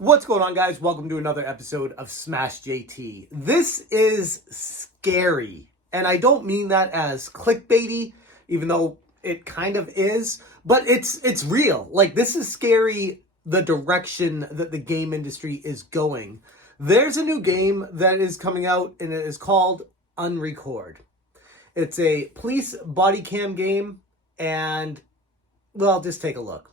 What's going on, guys? Welcome to another episode of Smash JT. This is scary, and I don't mean that as clickbaity, even though it kind of is, but it's real. Like, this is scary, the direction that the game industry is going. There's a new game that is coming out, and it is called Unrecord. It's a police body cam game, and, well, just take a look.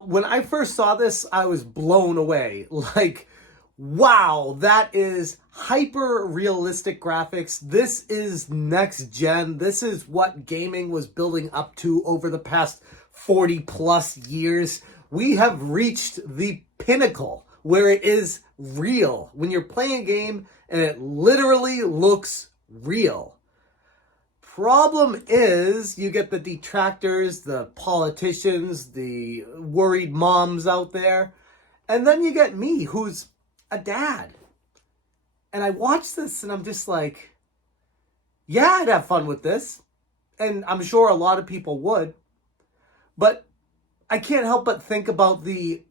When I first saw this, I was blown away. Like, wow, that is hyper realistic graphics. This is next gen. This is what gaming was building up to over the past 40 plus years. We have reached the pinnacle where it is real. When you're playing a game and it literally looks real. Problem is, you get the detractors, the politicians, the worried moms out there, and then you get me, who's a dad. And I watch this and I'm just like, yeah, I'd have fun with this. And I'm sure a lot of people would. But I can't help but think about the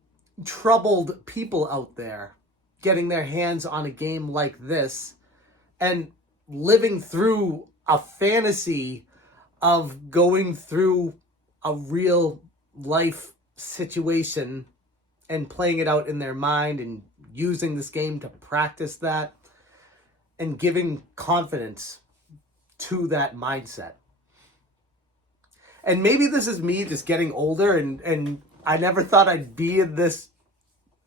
troubled people out there getting their hands on a game like this and living through a fantasy of going through a real life situation and playing it out in their mind and using this game to practice that and giving confidence to that mindset. And maybe this is me just getting older and I never thought I'd be in this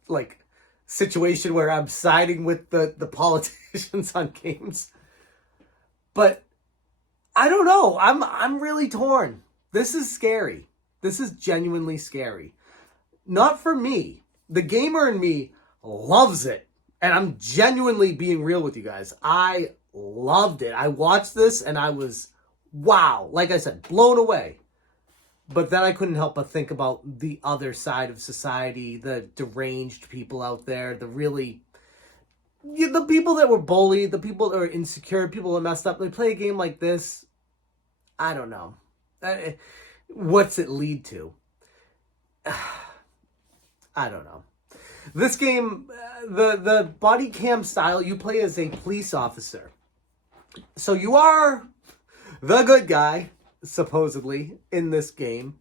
like situation where I'm siding with the politicians on games. But I don't know. I'm really torn. This is scary. This is genuinely scary. Not for me. The gamer in me loves it. And I'm genuinely being real with you guys. I loved it. I watched this and I was, wow, like I said, blown away. But then I couldn't help but think about the other side of society, the deranged people out there, the people that were bullied, the people that were insecure, people that messed up. They play a game like this. I don't know. What's it lead to? I don't know. This game, the body cam style, you play as a police officer. So you are the good guy, supposedly, in this game.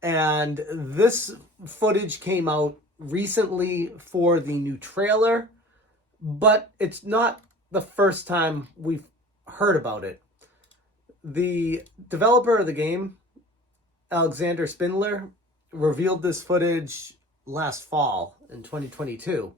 And this footage came out recently for the new trailer. But it's not the first time we've heard about it. The developer of the game, Alexandre Spindler, revealed this footage last fall in 2022.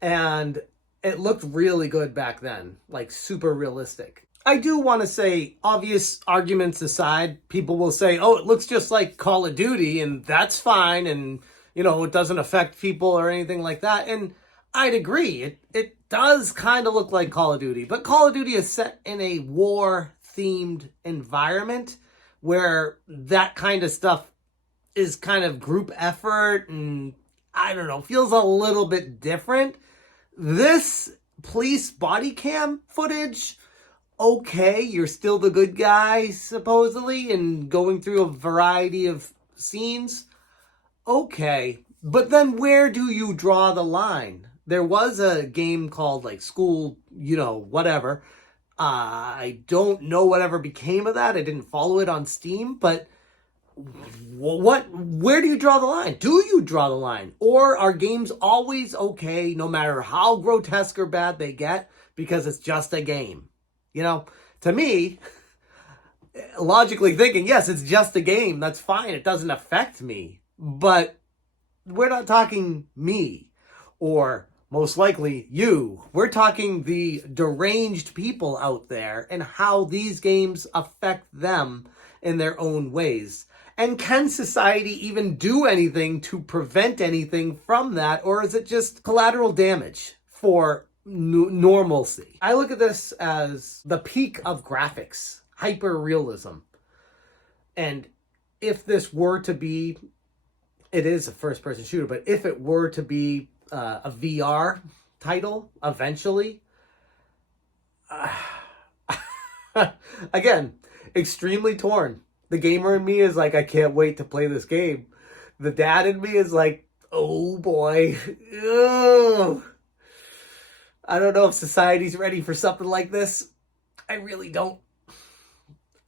And it looked really good back then, like super realistic. I do want to say, obvious arguments aside, people will say, oh, it looks just like Call of Duty, and that's fine, and, you know, it doesn't affect people or anything like that. And I'd agree. It does kind of look like Call of Duty, but Call of Duty is set in a war-themed environment where that kind of stuff is kind of group effort and, I don't know, feels a little bit different. This police body cam footage, okay, you're still the good guy, supposedly, and going through a variety of scenes. Okay, but then where do you draw the line? There was a game called like School, you know, whatever. I don't know whatever became of that. I didn't follow it on Steam, but where do you draw the line? Do you draw the line? Or are games always okay no matter how grotesque or bad they get because it's just a game? You know, to me, logically thinking, yes, it's just a game. That's fine. It doesn't affect me. But we're not talking me or most likely you. We're talking the deranged people out there and how these games affect them in their own ways. And can society even do anything to prevent anything from that? Or is it just collateral damage for normalcy? I look at this as the peak of graphics, hyper realism. And if this were to be, it is a first person shooter, but if it were to be a VR title eventually, again, extremely torn. The gamer in me is like, I can't wait to play this game. The dad in me is like, Oh boy. Ugh. I don't know if society's ready for something like this. I really don't.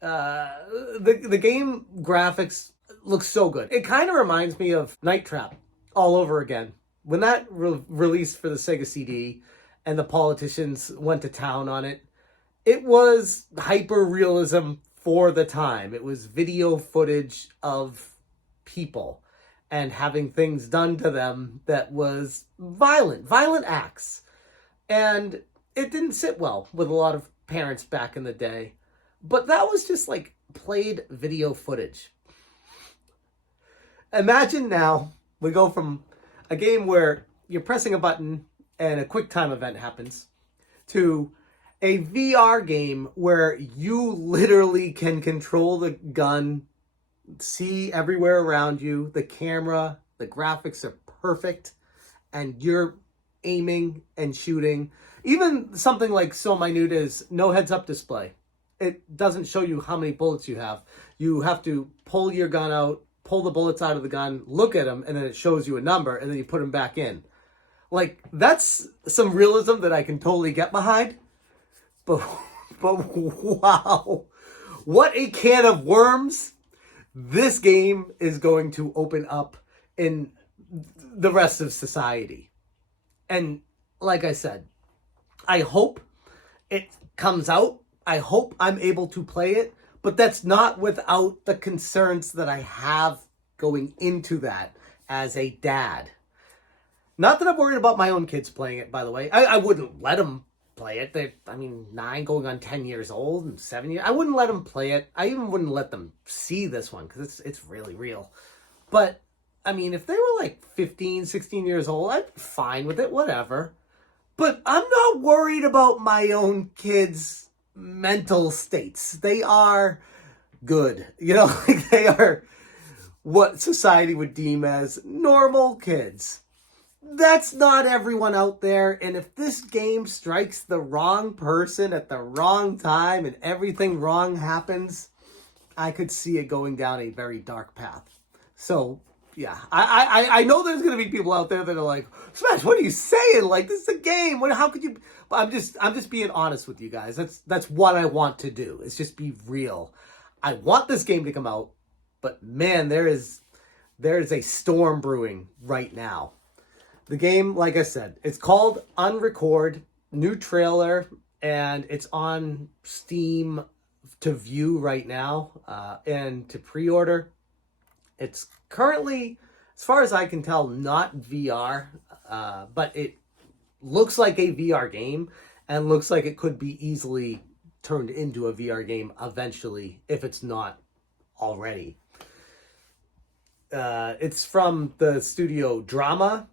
The game graphics looks so good. It kind of reminds me of Night Trap all over again. When that released for the Sega CD and the politicians went to town on it, it was hyper realism for the time. It was video footage of people and having things done to them that was violent acts. And it didn't sit well with a lot of parents back in the day. But that was just like played video footage. Imagine now we go from a game where you're pressing a button and a quick time event happens to a VR game where you literally can control the gun, see everywhere around you, the camera, the graphics are perfect, and you're aiming and shooting. Even something like so minute as no heads-up display. It doesn't show you how many bullets you have. You have to pull your gun out, pull the bullets out of the gun, look at them, and then it shows you a number, and then you put them back in. Like, that's some realism that I can totally get behind. But wow, what a can of worms this game is going to open up in the rest of society. And like I said, I hope it comes out. I hope I'm able to play it, but that's not without the concerns that I have going into that as a dad. Not that I'm worried about my own kids playing it, by the way. I wouldn't let them play it. They're, 9 going on 10 years old and 7 years. I wouldn't let them play it. I even wouldn't let them see this one because it's really real. But, if they were like 15, 16 years old, I'd be fine with it, whatever. But I'm not worried about my own kids' mental states. They are good. They are what society would deem as normal kids. That's not everyone out there, and if this game strikes the wrong person at the wrong time and everything wrong happens, I could see it going down a very dark path. So, yeah, I know there's going to be people out there that are like, Smash, what are you saying? Like, this is a game. How could you? But I'm just being honest with you guys. That's what I want to do. Is just be real. I want this game to come out, but man, there is a storm brewing right now. The game, like I said, it's called Unrecord, new trailer, and it's on Steam to view right now and to pre-order. It's currently, as far as I can tell, not VR, but it looks like a VR game and looks like it could be easily turned into a VR game eventually, if it's not already. It's from the studio Drama.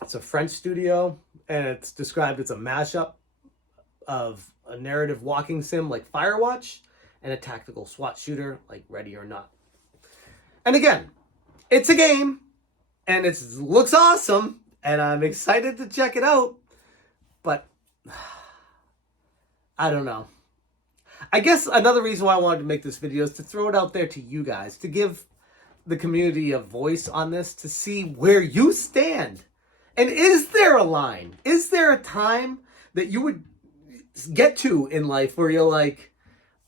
It's a French studio, and it's described as a mashup of a narrative walking sim like Firewatch and a tactical SWAT shooter like Ready or Not. And again, it's a game, and it looks awesome, and I'm excited to check it out, but I don't know. I guess another reason why I wanted to make this video is to throw it out there to you guys, to give the community a voice on this, to see where you stand. And is there a line? Is there a time that you would get to in life where you're like,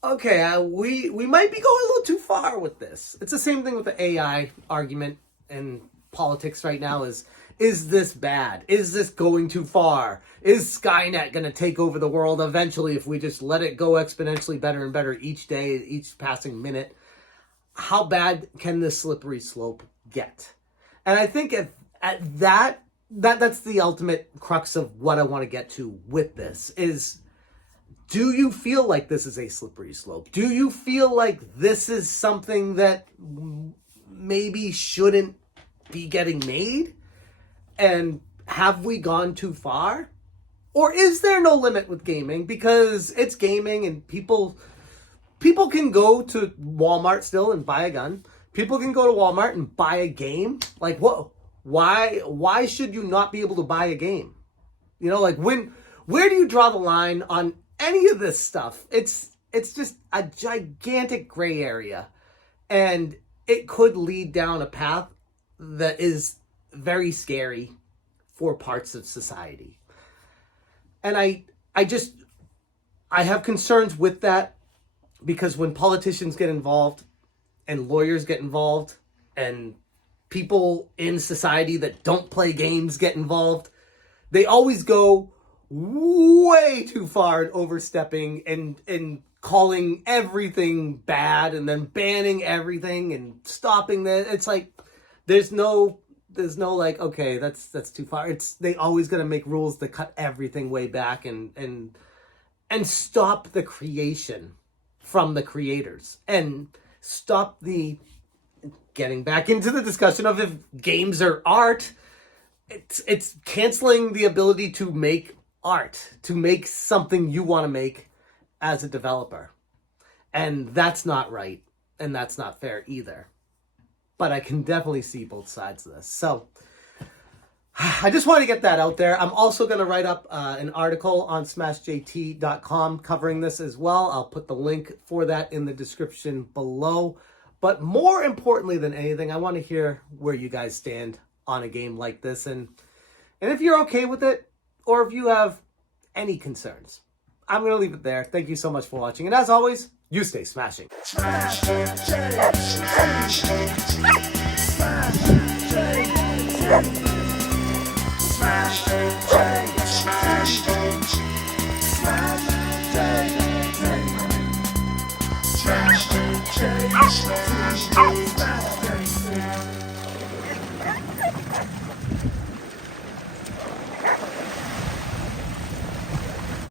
okay, we might be going a little too far with this? It's the same thing with the AI argument in politics right now is this bad? Is this going too far? Is Skynet going to take over the world eventually if we just let it go exponentially better and better each day, each passing minute? How bad can this slippery slope get? And I think that's the ultimate crux of what I want to get to with this is, do you feel like this is a slippery slope? Do you feel like this is something that maybe shouldn't be getting made? And have we gone too far? Or is there no limit with gaming? Because it's gaming and people can go to Walmart still and buy a gun. People can go to Walmart and buy a game. Like, what? Why should you not be able to buy a game? Where do you draw the line on any of this stuff? It's just a gigantic gray area, and it could lead down a path that is very scary for parts of society. And I have concerns with that, because when politicians get involved and lawyers get involved and people in society that don't play games get involved, they always go way too far in overstepping and calling everything bad and then banning everything and stopping that. It's like there's no like, okay, that's too far. They always gonna make rules that cut everything way back and stop the creation from the creators, and stop the getting back into the discussion of if games are art. It's canceling the ability to make art, to make something you want to make as a developer. And that's not right, and that's not fair either. But I can definitely see both sides of this. So I just want to get that out there. I'm also going to write up an article on smashjt.com covering this as well. I'll put the link for that in the description below. But more importantly than anything, I want to hear where you guys stand on a game like this. And if you're okay with it, or if you have any concerns. I'm going to leave it there. Thank you so much for watching. And as always, you stay smashing. Smash, smash,